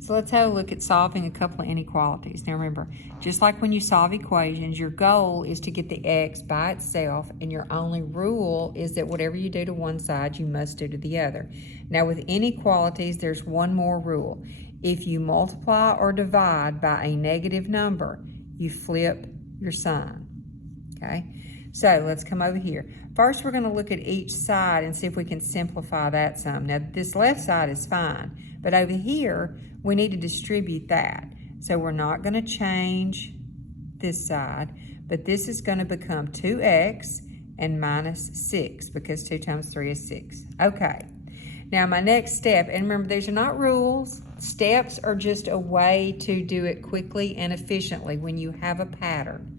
So let's have a look at solving a couple of inequalities. Now remember, just like when you solve equations, your goal is to get the x by itself, and your only rule is that whatever you do to one side, you must do to the other. Now with inequalities, there's one more rule. If you multiply or divide by a negative number, you flip your sign, okay? So let's come over here. First, we're going to look at each side and see if we can simplify that some. Now, this left side is fine, but over here, we need to distribute that. So we're not going to change this side, but this is going to become 2x and minus 6 because 2 times 3 is 6. Okay. Now, my next step, and remember, these are not rules. Steps are just a way to do it quickly and efficiently when you have a pattern.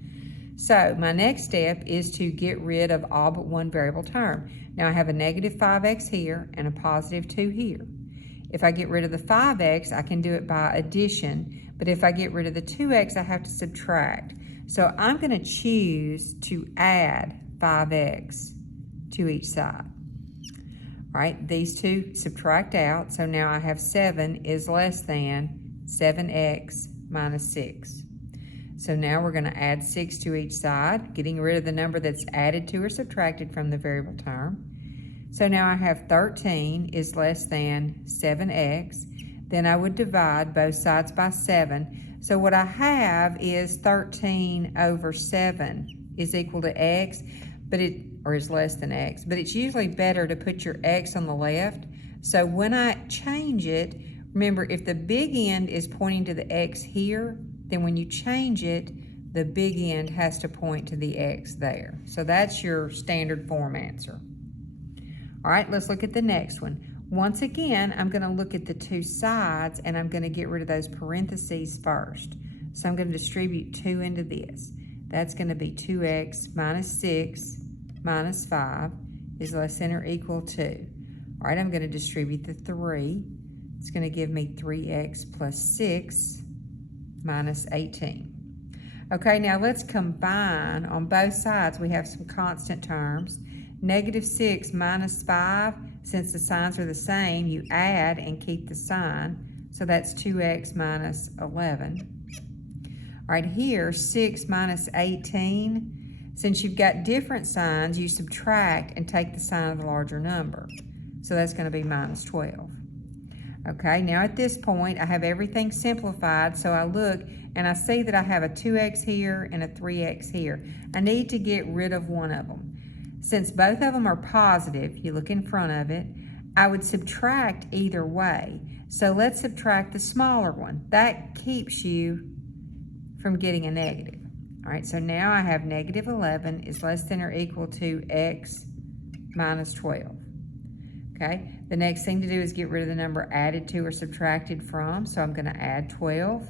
So my next step is to get rid of all but one variable term. Now I have a negative 5x here and a positive 2 here. If I get rid of the 5x, I can do it by addition, but if I get rid of the 2x, I have to subtract. So I'm going to choose to add 5x to each side. All right, these two subtract out, so now I have 7 is less than 7x minus 6. So now we're going to add 6 to each side, getting rid of the number that's added to or subtracted from the variable term. So now I have 13 is less than 7x. Then I would divide both sides by 7. So what I have is 13 over 7 is equal to x, or is less than x. But it's usually better to put your x on the left. So when I change it, remember, if the big end is pointing to the x here, then when you change it, the big end has to point to the x there. So that's your standard form answer. All right, let's look at the next one. Once again, I'm going to look at the two sides, and I'm going to get rid of those parentheses first. So I'm going to distribute 2 into this. That's going to be 2x minus 6 minus 5 is less than or equal to. All right, I'm going to distribute the 3. It's going to give me 3x plus 6 minus 18. Okay, now let's combine on both sides. We have some constant terms. Negative 6 minus 5, since the signs are the same, you add and keep the sign. So that's 2x minus 11. All right, here, 6 minus 18. Since you've got different signs, you subtract and take the sign of the larger number. So that's going to be minus 12. Okay, now at this point, I have everything simplified, so I look and I see that I have a 2x here and a 3x here. I need to get rid of one of them. Since both of them are positive, you look in front of it, I would subtract either way. So let's subtract the smaller one. That keeps you from getting a negative. All right, so now I have negative 11 is less than or equal to x minus 12. Okay, the next thing to do is get rid of the number added to or subtracted from. So I'm going to add 12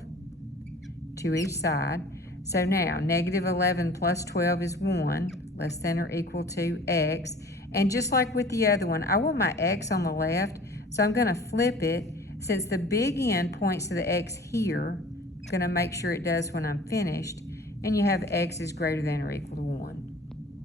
to each side. So now negative 11 plus 12 is 1, less than or equal to x. And just like with the other one, I want my x on the left. So I'm going to flip it. Since the big end points to the x here, I'm going to make sure it does when I'm finished. And you have x is greater than or equal to 1.